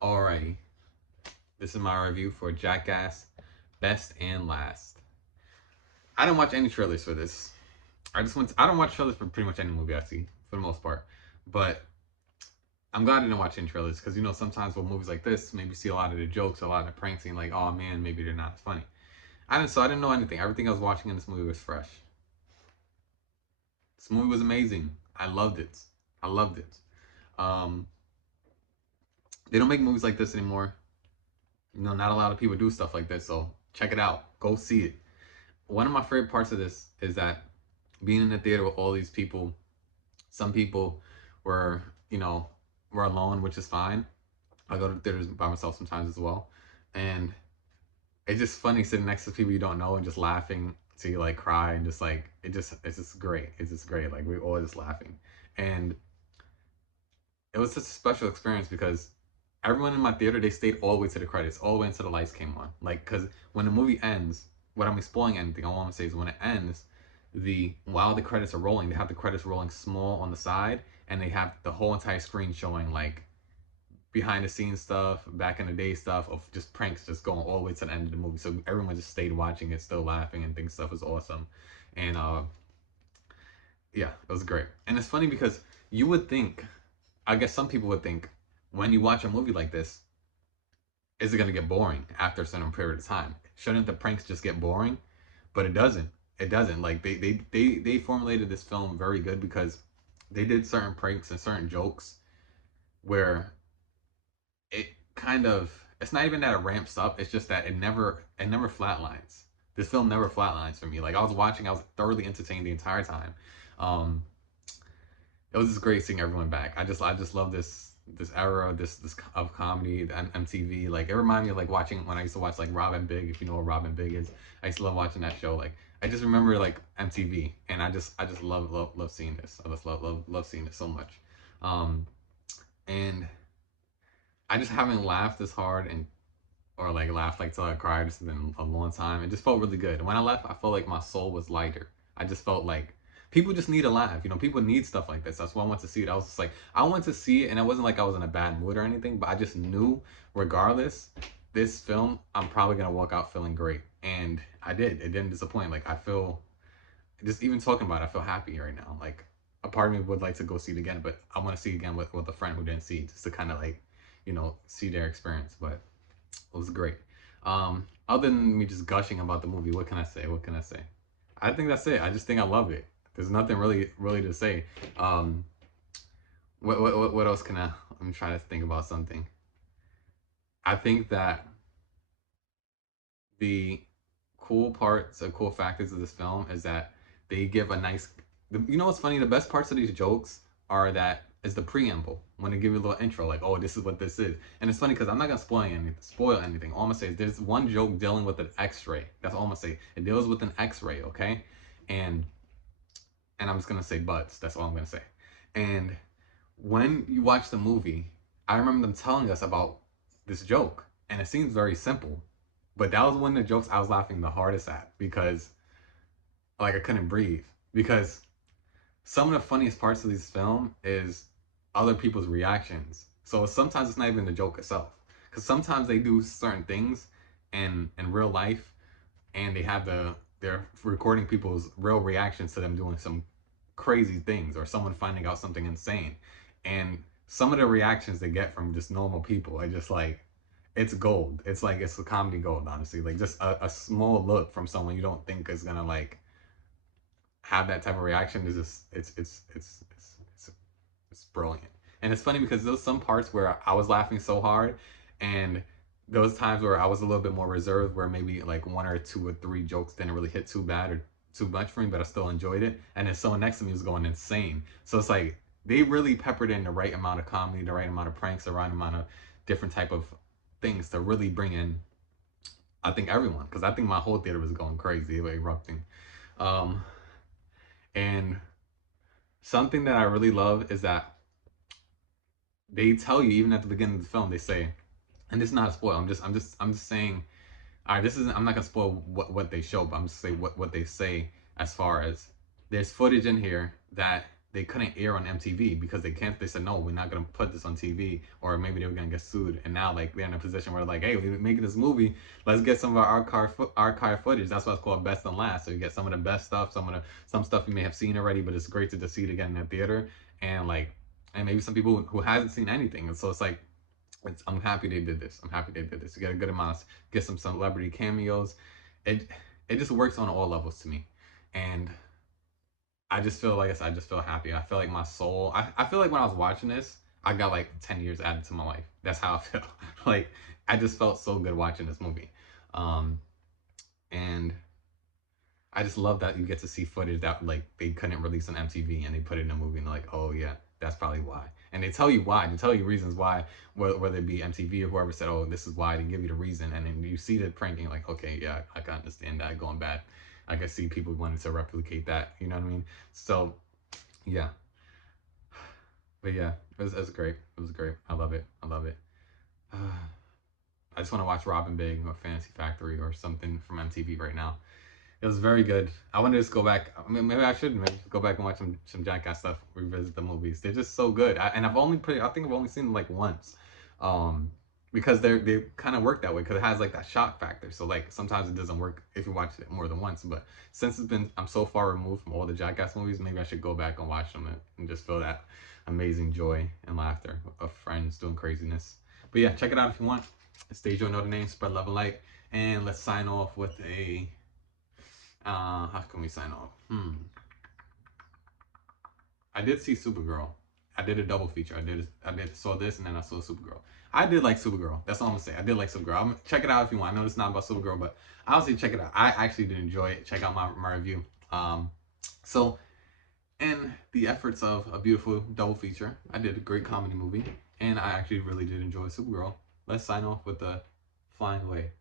Alrighty, this is my review for Jackass Best and Last. I didn't watch any trailers for this. I don't watch trailers for pretty much any movie I see, for the most part. But I'm glad I didn't watch any trailers because, sometimes with movies like this, maybe you see a lot of the jokes, a lot of the pranks, and like, oh man, maybe they're not as funny. So I didn't know anything. Everything I was watching in this movie was fresh. This movie was amazing. I loved it. I loved it. Um, they don't make movies like this anymore. Not a lot of people do stuff like this, so check it out. Go see it. One of my favorite parts of this is that being in the theater with all these people, some people were, were alone, which is fine. I go to theaters by myself sometimes as well. And it's just funny sitting next to people you don't know and just laughing to like cry and just like it's just great. It's just great. Like we all just laughing. And it was such a special experience because everyone in my theater, they stayed all the way to the credits, all the way until the lights came on. Like, because when the movie ends, without me spoiling anything, all I want to say is when it ends, while the credits are rolling, they have the credits rolling small on the side, and they have the whole entire screen showing like behind the scenes stuff, back in the day stuff of just pranks, just going all the way to the end of the movie. So everyone just stayed watching it, still laughing, and thinks stuff is awesome. And yeah, it was great. And it's funny because you would think, I guess some people would think, when you watch a movie like this, is it going to get boring after a certain period of time? Shouldn't the pranks just get boring? But it doesn't. It doesn't. Like they formulated this film very good because they did certain pranks and certain jokes where it kind of, it's not even that it ramps up. It's just that it never flatlines. This film never flatlines for me. Like I was watching, I was thoroughly entertained the entire time. Um, it was just great seeing everyone back. I just love this era this of comedy and MTV. Like it reminded me of like watching when I used to watch like Robin Big. If you know what Robin Big is, I used to love watching that show. Like I just remember like MTV, and I just love seeing this. I just love seeing it so much. Um, and I just haven't laughed this hard and or like laughed like till I cried. It's been a long time. It just felt really good. And when I left, I felt like my soul was lighter. I just felt like people just need a laugh. People need stuff like this. That's why I went to see it. I was just like, I went to see it, and it wasn't like I was in a bad mood or anything, but I just knew, regardless, this film, I'm probably gonna walk out feeling great. And I did. It didn't disappoint. Like I feel, just even talking about it, I feel happy right now. Like a part of me would like to go see it again, but I want to see it again with a friend who didn't see it, just to kind of like, see their experience. But it was great. Other than me just gushing about the movie, what can I say? What can I say? I think that's it. I just think I love it. There's nothing really to say. Um, what else can I? I'm trying to think about something. I think that the cool parts or cool factors of this film is that they give a nice. You know what's funny? The best parts of these jokes are that is the preamble when they give you a little intro, like, oh, this is what this is. And it's funny because I'm not gonna spoil anything. All I'm gonna say is there's one joke dealing with an X-ray. That's all I'm gonna say. It deals with an X-ray, okay? And I'm just gonna say buts. That's all I'm gonna say. And when you watch the movie, I remember them telling us about this joke, and it seems very simple, but that was one of the jokes I was laughing the hardest at because like I couldn't breathe because some of the funniest parts of this film is other people's reactions. So sometimes it's not even the joke itself, because sometimes they do certain things in real life, and they're recording people's real reactions to them doing some crazy things or someone finding out something insane, and some of the reactions they get from just normal people are just like it's gold. It's like it's a comedy gold, honestly. Like just a small look from someone you don't think is gonna like have that type of reaction is just it's brilliant. And it's funny because there's some parts where I was laughing so hard, and those times where I was a little bit more reserved, where maybe like one or two or three jokes didn't really hit too bad or too much for me, but I still enjoyed it. And then someone next to me was going insane. So it's like they really peppered in the right amount of comedy, the right amount of pranks, the right amount of different type of things to really bring in. I think everyone, because I think my whole theater was going crazy, they were erupting. Um, and something that I really love is that they tell you even at the beginning of the film, they say, and this is not a spoil. I'm just saying. All right, this isn't. I'm not gonna spoil what they show, but I'm just saying what they say as far as there's footage in here that they couldn't air on MTV because they can't. They said no, we're not gonna put this on TV, or maybe they were gonna get sued. And now like they're in a position where like, hey, we're making this movie. Let's get some of our archive footage. That's why it's called Best and Last. So you get some of the best stuff, some stuff you may have seen already, but it's great to just see it again in the theater. And like, and maybe some people who hasn't seen anything. And so it's like, I'm happy they did this. I'm happy they did this. You get a good amount of, get some celebrity cameos. It it just works on all levels to me, and I just feel like I just feel happy. I feel like my soul. I feel like when I was watching this, I got like 10 years added to my life. That's how I feel. Like I just felt so good watching this movie, um, and I just love that you get to see footage that like they couldn't release on MTV and they put it in a movie and they're like, oh yeah, that's probably why. And they tell you why. They tell you reasons why, whether it be MTV or whoever said, oh, this is why. They give you the reason, and then you see the prank and you're like, okay, yeah, I can understand that going bad. I can see people wanting to replicate that. You know what I mean? So yeah, but yeah, it was great. It was great. I love it. I love it. I just want to watch Robin Big or Fantasy Factory or something from MTV right now. It was very good. I want to just go back. I mean, maybe I should maybe go back and watch some Jackass stuff. Revisit the movies. They're just so good. And I've only put. I think I've only seen them like once, um, because they kind of work that way because it has like that shock factor. So like sometimes it doesn't work if you watch it more than once. But since I'm so far removed from all the Jackass movies, maybe I should go back and watch them and just feel that amazing joy and laughter of friends doing craziness. But yeah, check it out if you want. Stage Joy, know the name, spread love and light, and let's sign off with a how can we sign off? I did see Supergirl. I did a double feature. I did saw this and then I saw Supergirl. I did like Supergirl. That's all I'm gonna say. I did like Supergirl. Check it out if you want. I know it's not about Supergirl, but honestly, check it out. I actually did enjoy it. Check out my review. So in the efforts of a beautiful double feature, I did a great comedy movie, and I actually really did enjoy Supergirl. Let's sign off with the flying away.